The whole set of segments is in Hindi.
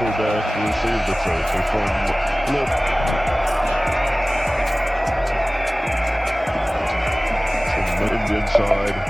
fullback received the trophy from Flip. From the Indian side.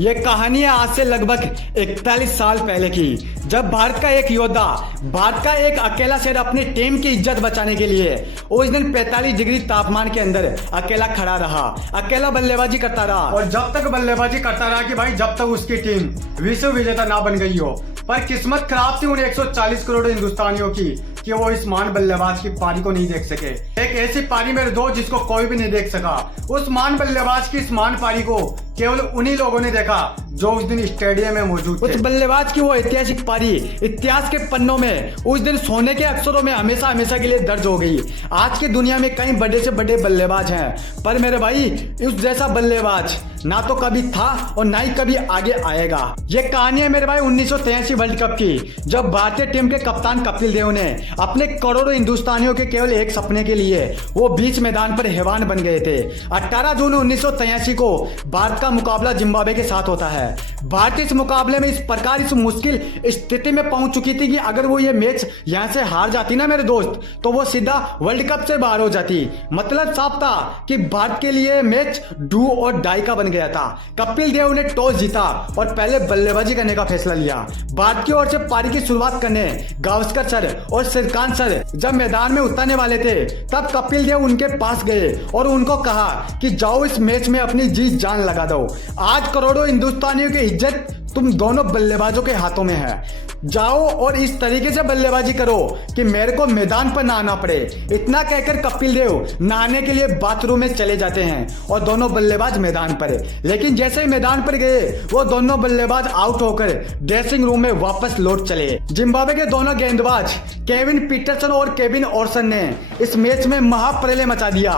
ये कहानी है आज से लगभग 41 साल पहले की, जब भारत का एक योद्धा, भारत का एक अकेला शेर अपनी टीम की इज्जत बचाने के लिए उस दिन 45 डिग्री तापमान के अंदर अकेला खड़ा रहा, अकेला बल्लेबाजी करता रहा। और जब तक बल्लेबाजी करता रहा कि भाई जब तक उसकी टीम विश्व विजेता ना बन गई हो। पर किस्मत खराब थी उन 140 करोड़ हिंदुस्तानियों की कि वो इस महान बल्लेबाज की पारी को नहीं देख सके। एक ऐसी पारी मेरे दोस्त जिसको कोई भी नहीं देख सका। उस महान बल्लेबाज की इस महान पारी को केवल उन्हीं लोगों ने देखा जो उस दिन स्टेडियम में मौजूद थे। उस बल्लेबाज की वो ऐतिहासिक पारी इतिहास के पन्नों में उस दिन सोने के अक्षरों में हमेशा हमेशा के लिए दर्ज हो गई। आज की दुनिया में कई बड़े से बड़े बल्लेबाज हैं, पर मेरे भाई उस जैसा बल्लेबाज ना तो कभी था और ना ही कभी आगे आएगा। ये कहानी है मेरे भाई 1983 वर्ल्ड कप की, जब भारतीय टीम के कप्तान कपिल देव ने अपने करोड़ों हिंदुस्तानियों के केवल एक सपने के लिए वो बीच मैदान पर हैवान बन गए थे। 18 जून 1983 को भारत का मुकाबला जिम्बाब्वे के साथ होता है। भारत इस मुकाबले में इस प्रकार इस मुश्किल स्थिति में पहुंच चुकी थी कि अगर वो ये मैच यहां से हार जाती ना मेरे दोस्त, तो वो सीधा वर्ल्ड कप से बाहर हो जाती। मतलब साफ था कि भारत के लिए मैच डू और डाई का बन गया था। कपिल देव ने टॉस जीता और पहले बल्लेबाजी करने का फैसला लिया। भारत की ओर से पारी की शुरुआत करने गावस्कर सर और श्रीकांत सर जब मैदान में उतरने वाले थे, तब कपिल देव उनके पास गए और उनको कहा कि जाओ इस मैच में अपनी जी जान लगा दो। आज करोड़ों हिंदुस्तानियों की इज्जत तुम दोनों बल्लेबाजों के हाथों में है। जाओ और इस तरीके से बल्लेबाजी करो कि मेरे को मैदान पर ना आना पड़े। इतना कहकर कपिल देव नहाने के लिए बाथरूम में चले जाते हैं और दोनों बल्लेबाज मैदान पर। लेकिन जैसे ही मैदान पर गए वो दोनों बल्लेबाज आउट होकर ड्रेसिंग रूम में वापस लौट चले। जिम्बाब्वे के दोनों गेंदबाज केविन पीटरसन और केविन ऑर्सन ने इस मैच में महाप्रलय मचा दिया।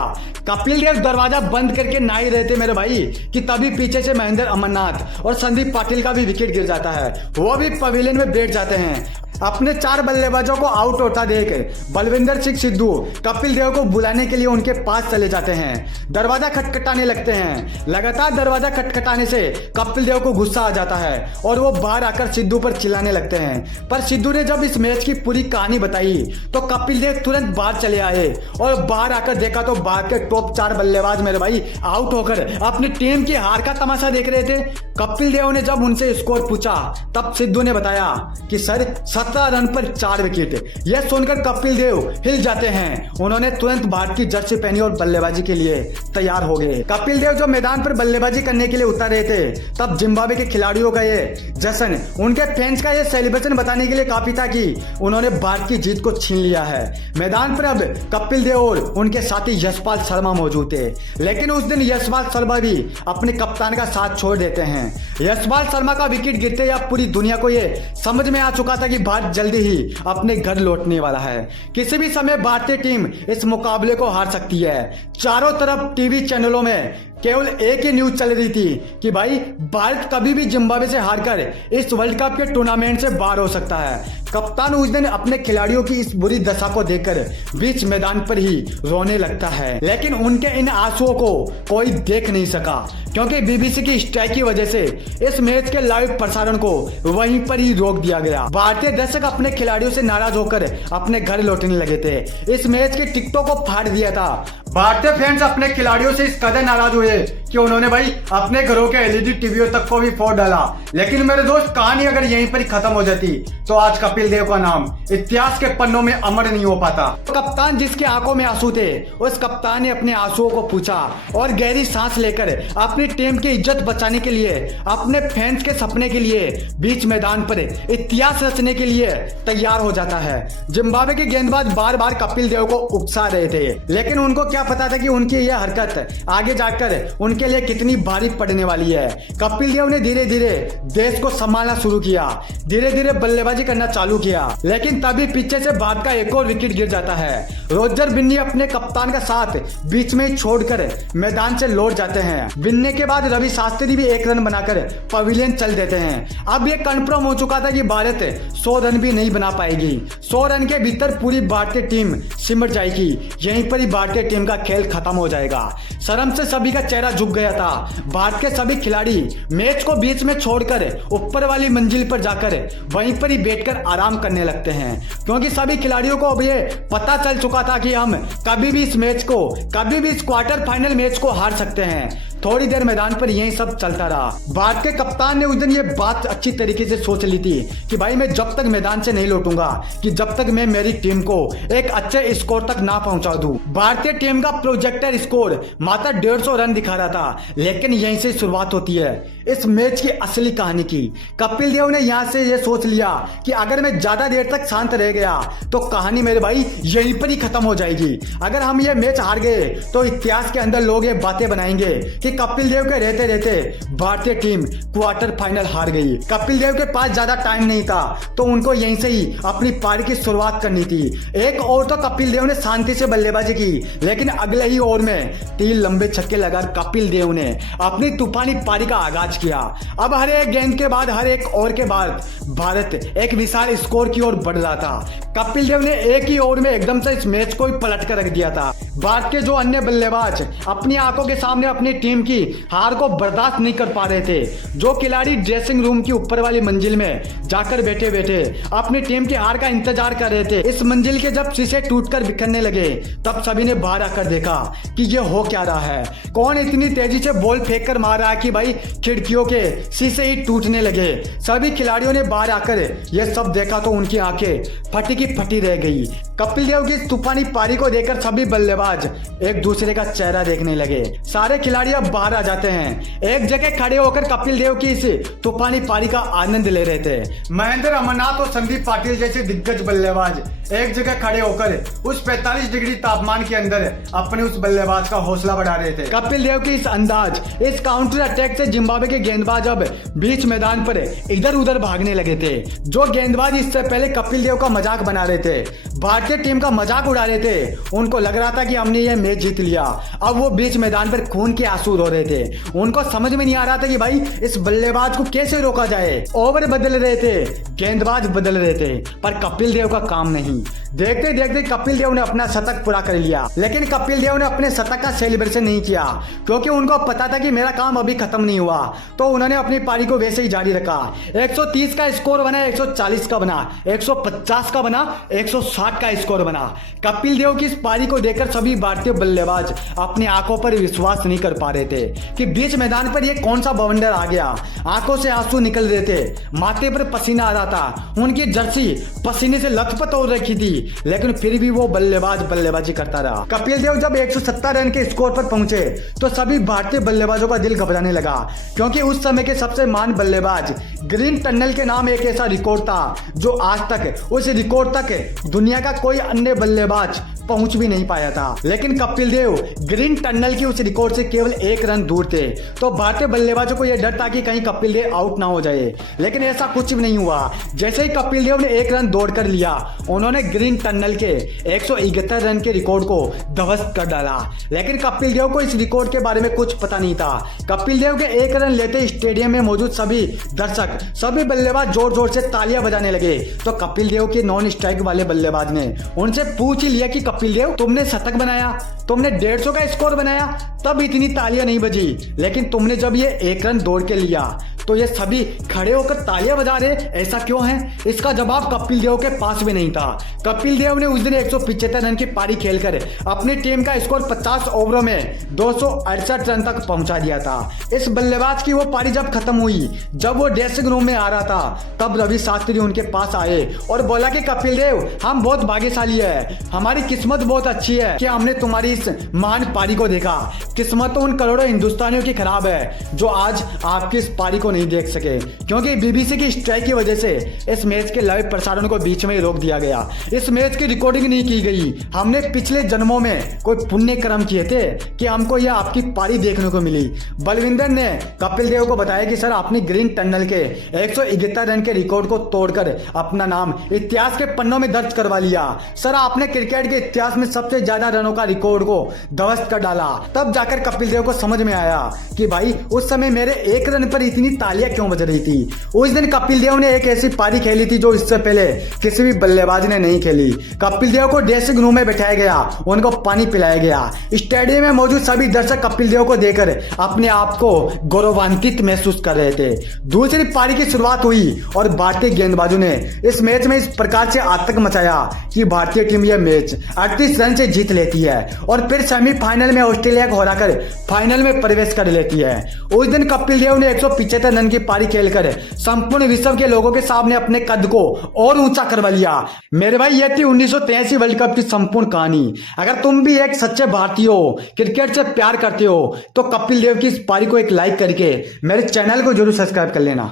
कपिल देव दरवाजा बंद करके ना ही रहते मेरे भाई कि तभी पीछे से महेंद्र अमरनाथ और संदीप पाटिल का भी विकेट गिर जाता है। वो भी पवेलियन में बैठ जाते हैं। अपने 4 बल्लेबाजों को आउट होता देख बलविंदर सिंह सिद्धू कपिल देव को बुलाने के लिए उनके पास चले जाते हैं। दरवाजा खटखटाने लगते हैं। लगातार दरवाजा खटखटाने से कपिल देव को गुस्सा आ जाता है और वो बाहर आकर सिद्धू पर चिल्लाने लगते हैं। पर सिद्धू ने जब इस मैच की पूरी कहानी बताई तो कपिल देव तुरंत बाहर चले आए और बाहर आकर देखा तो भारत के टॉप 4 बल्लेबाज मेरे भाई आउट होकर अपनी टीम की हार का तमाशा देख रहे थे। कपिल देव ने जब उनसे स्कोर पूछा तब सिद्धू ने बताया कि सर 17 रन पर 4 विकेट। यह सुनकर कपिल देव हिल जाते हैं। उन्होंने तुरंत भारत की जर्सी पहनी और बल्लेबाजी के लिए तैयार हो गए। कपिल देव जब मैदान पर बल्लेबाजी करने के लिए उतर रहे थे, तब जिम्बाब्वे के खिलाड़ियों का ये जश्न, उनके फैंस का ये सेलिब्रेशन बताने के लिए काफी था कि उन्होंने भारत की जीत को छीन लिया है। मैदान पर अब कपिल देव और उनके साथी यशपाल शर्मा मौजूद थे, लेकिन उस दिन यशपाल शर्मा भी अपने कप्तान का साथ छोड़ देते हैं। यशपाल शर्मा का विकेट गिरते या पूरी दुनिया को यह समझ में आ चुका था कि भारत जल्दी ही अपने घर लौटने वाला है। किसी भी समय भारतीय टीम इस मुकाबले को हार सकती है। चारों तरफ टीवी चैनलों में केवल एक ही न्यूज चल रही थी कि भाई भारत कभी भी जिम्बाब्वे से हारकर इस वर्ल्ड कप के टूर्नामेंट से बाहर हो सकता है। कप्तान उस दिन अपने खिलाड़ियों की इस बुरी दशा को देखकर बीच मैदान पर ही रोने लगता है, लेकिन उनके इन आंसुओं को कोई देख नहीं सका क्योंकि बीबीसी की स्ट्राइक की वजह से इस मैच के लाइव प्रसारण को वहीं पर ही रोक दिया गया। भारतीय दर्शक अपने खिलाड़ियों से नाराज होकर अपने घर लौटने लगे थे। इस मैच के टिकटों को फाड़ दिया था। भारतीय फैंस अपने खिलाड़ियों से इस कदर नाराज हुए कि उन्होंने भाई अपने घरों के एलईडी टीवियों तक को भी फोड़ डाला। लेकिन मेरे दोस्त कहानी अगर यहीं पर ही खत्म हो जाती तो आज कपिल देव का नाम इतिहास के पन्नों में अमर नहीं हो पाता। कप्तान जिसके आंखों में आंसू थे, उस कप्तान ने अपने आंसुओं को पूछा और गहरी सांस लेकर अपनी टीम की इज्जत बचाने के लिए, अपने फैंस के सपने के लिए बीच मैदान पर इतिहास रचने के लिए तैयार हो जाता है। जिम्बाब्वे के गेंदबाज बार बार कपिल देव को उकसा रहे थे, लेकिन उनको क्या पता था कि उनकी यह हरकत आगे जाकर उनके लिए कितनी भारी पड़ने वाली है। कपिल देव ने धीरे धीरे देश को संभालना शुरू किया, धीरे धीरे बल्लेबाजी करना चालू किया, लेकिन तभी पीछे से भारत का एक और विकेट गिर जाता है। रोजर बिन्नी अपने कप्तान का साथ बीच में ही छोड़कर मैदान से लौट जाते हैं। बिन्नी के बाद रवि शास्त्री भी 1 रन बनाकर पवेलियन चल देते हैं। अब यह कन्फर्म हो चुका था कि भारत 100 रन भी नहीं बना पाएगी। 100 रन के भीतर पूरी भारतीय टीम सिमट जाएगी। यहीं पर ही भारतीय टीम का पूरा खेल खत्म हो जाएगा। शर्म से सभी का चेहरा झुक गया था। भारत के सभी खिलाड़ी मैच को बीच में छोड़कर ऊपर वाली मंजिल पर जाकर वहीं पर ही बैठकर आराम करने लगते हैं, क्योंकि सभी खिलाड़ियों को अब ये पता चल चुका था कि हम कभी भी इस मैच को, कभी भी इस क्वार्टर फाइनल मैच को हार सकते हैं। थोड़ी देर मैदान पर यही सब चलता रहा। भारत के कप्तान ने उस दिन ये बात अच्छी तरीके से सोच ली थी कि भाई मैं जब तक मैदान से नहीं लौटूंगा, कि जब तक मैं मेरी टीम को एक अच्छे स्कोर तक ना पहुंचा दूं। भारतीय टीम का प्रोजेक्टर स्कोर मात्र 150 रन दिखा रहा था, लेकिन यहीं से शुरुआत होती है इस मैच की असली कहानी की। कपिल देव ने यहां से ये सोच लिया कि अगर मैं ज्यादा देर तक शांत रह गया तो कहानी मेरे भाई यहीं पर ही खत्म हो जाएगी। अगर हम ये मैच हार गए तो इतिहास के अंदर लोग ये बातें बनाएंगे कि कपिल देव के रहते रहते भारतीय टीम क्वार्टर फाइनल हार गई। कपिल देव के पास ज्यादा टाइम नहीं था, तो उनको यहीं से ही अपनी पारी की शुरुआत करनी थी। एक और तो कपिल देव ने शांति से बल्लेबाजी की, लेकिन अगले ही ओवर में 3 लंबे छक्के लगाकर कपिल देव ने अपनी तूफानी पारी का आगाज किया। अब हर एक गेंद के बाद, हर एक ओवर के बाद भारत एक विशाल स्कोर की ओर बढ़ रहा था। कपिल देव ने एक ही ओवर में एकदम से इस मैच को ही पलट कर रख दिया था। भारत के जो अन्य बल्लेबाज अपनी आंखों के सामने अपनी टीम की हार को बर्दाश्त नहीं कर पा रहे थे, जो खिलाड़ी ड्रेसिंग रूम की ऊपर वाली मंजिल में जाकर बैठे बैठे अपनी टीम की हार का इंतजार कर रहे थे, इस मंजिल के जब शीशे टूटकर बिखरने लगे तब सभी ने बाहर आकर देखा कि ये हो क्या रहा है। कौन इतनी तेजी से बॉल फेंक कर मार रहा है कि भाई खिड़कियों के शीशे ही टूटने लगे। सभी खिलाड़ियों ने बाहर आकर यह सब देखा तो उनकी आंखें फटी की फटी रह गई। कपिल देव की तूफानी पारी को देखकर सभी बल्लेबाज एक दूसरे का चेहरा देखने लगे। सारे खिलाड़ी अब बाहर आ जाते हैं। एक जगह खड़े होकर कपिल देव की इस तूफानी पारी का आनंद ले रहे थे। महेंद्र अमरनाथ और संदीप पाटिल जैसे दिग्गज बल्लेबाज एक जगह खड़े होकर उस 45 डिग्री तापमान के अंदर अपने उस बल्लेबाज का हौसला बढ़ा रहे थे। कपिल देव की इस अंदाज, इस काउंटर अटैक से जिम्बाब्वे के गेंदबाज अब बीच मैदान पर इधर उधर भागने लगे थे। जो गेंदबाज इससे पहले कपिल देव का मजाक बना रहे थे, भारतीय टीम का मजाक उड़ा रहे थे, उनको लग रहा था कि हमने ये मैच जीत लिया। अब वो बीच मैदान पर खून के आंसू रो रहे थे। उनको समझ में नहीं आ रहा था कि भाई इस बल्लेबाज को कैसे रोका जाए। ओवर बदल रहे थे, गेंदबाज बदल रहे थे, पर कपिल देव का काम नहीं। देखते देखते कपिल देव ने अपना शतक पूरा कर लिया, लेकिन कपिल देव ने अपने शतक का सेलिब्रेशन नहीं किया, क्योंकि उनको पता था कि मेरा काम अभी खत्म नहीं हुआ। तो उन्होंने अपनी पारी को वैसे ही जारी रखा। 130 का स्कोर बना, 140 का बना, 150 का बना, 160 का स्कोर बना। कपिल देव की इस पारी को देखकर सभी भारतीय बल्लेबाज अपनी आंखों पर विश्वास नहीं कर पा रहे थे कि बीच मैदान पर यह कौन सा बवंडर आ गया। आंखों से आंसू निकल रहे थे, माथे पर पसीना आ रहा था, उनकी जर्सी पसीने से लथपथ हो रखी थी, लेकिन फिर भी वो बल्लेबाजी करता रहा। कपिल देव जब 170 रन के स्कोर पर पहुंचे तो सभी भारतीय बल्लेबाजों का दिल घबराने लगा, क्योंकि उस समय के सबसे महान बल्लेबाज ग्रीन टन्नल के नाम एक ऐसा रिकॉर्ड था जो आज तक, उस रिकॉर्ड तक दुनिया का कोई अन्य बल्लेबाज पहुंच भी नहीं पाया था। लेकिन कपिल देव ग्रीन टन्नल की उस रिकॉर्ड से केवल 1 रन दूर थे। तो भारतीय बल्लेबाजों को यह डर था कि कहीं कपिल देव आउट ना हो जाए, लेकिन ऐसा कुछ भी नहीं हुआ। जैसे ही कपिल देव ने 1 रन दौड़ कर लिया, उन्होंने ग्रीन टन्नल के 171 रन के रिकॉर्ड को ध्वस्त कर डाला। लेकिन कपिल देव को इस रिकॉर्ड के बारे में कुछ पता नहीं था। कपिल देव के 1 रन लेते स्टेडियम में मौजूद सभी दर्शक, सभी बल्लेबाज जोर जोर से तालियां बजाने लगे। तो कपिल देव के नॉन स्ट्राइक वाले बल्लेबाज ने उनसे पूछ ही लिया कि कपिल देव, तुमने शतक बनाया, तुमने 150 का स्कोर बनाया, तब इतनी तालियां नहीं बजी, लेकिन तुमने जब ये 1 रन दौड़ के लिया तो ये सभी खड़े होकर तालियां बजा रहे, ऐसा क्यों है? इसका जवाब कपिल देव के पास भी नहीं था। कपिल देव ने उस दिन 175 रन की पारी खेलकर अपनी टीम का स्कोर 50 ओवरों में 268 रन तक पहुंचा दिया था। इस बल्लेबाज की वो पारी जब खत्म हुई, जब वो ड्रेसिंग रूम में आ रहा था, तब रवि शास्त्री उनके पास आए और बोला कि कपिल देव, हम बहुत भाग्यशाली है, हमारी किस्मत बहुत अच्छी है कि हमने तुम्हारी इस महान पारी को देखा। किस्मत तो उन करोड़ों हिंदुस्तानियों की खराब है जो आज आपकी इस पारी को नहीं देख सके, क्योंकि बीबीसी की स्ट्राइक की वजह से इस मैच के लाइव प्रसारण को बीच में ही रोक दिया गया। इस मैच की रिकॉर्डिंग नहीं की गई। हमने पिछले जन्मों में कोई पुण्य कर्म किए थे कि हमको यह आपकी पारी देखने को मिली। बलविंदर ने कपिल देव को बताया कि सर, आपने ग्रीन टन्नल के 171 रन के रिकॉर्ड को तोड़कर अपना नाम इतिहास के पन्नों में दर्ज करवा लिया। सर, आपने क्रिकेट के इतिहास में सबसे ज्यादा रनों का रिकॉर्ड को ध्वस्त कर डाला। तब जाकर कपिल देव को समझ में आया कि भाई उस समय मेरे 1 रन पर इतनी तालियां क्यों बज रही थी। उस दिन कपिल देव ने एक ऐसी पारी खेली थी जो इससे पहले किसी भी बल्लेबाज ने नहीं खेली। कपिल देव को ड्रेसिंग रूम में बैठाया गया, उनको पानी पिलाया गया। स्टेडियम में मौजूद सभी दर्शक कपिल देव को देखकर अपने आप को गौरवान्वित महसूस कर रहे थे। दूसरी पारी की शुरुआत हुई और भारतीय गेंदबाजों ने इस मैच में इस प्रकार से आतंक मचाया कि भारतीय टीम यह मैच 38 रन से जीत लेती है और फिर सेमीफाइनल में ऑस्ट्रेलिया को हराकर फाइनल में प्रवेश कर लेती है। उस दिन कपिल देव ने 175 रन की पारी खेलकर संपूर्ण विश्व के लोगों के सामने अपने कद को और ऊंचा करवा लिया। मेरे भाई ये थी 1983 वर्ल्ड कप की संपूर्ण कहानी। अगर तुम भी एक सच्चे भारतीय हो, क्रिकेट से प्यार करते हो, तो कपिल देव की इस पारी को एक लाइक करके मेरे चैनल को जरूर सब्सक्राइब कर लेना।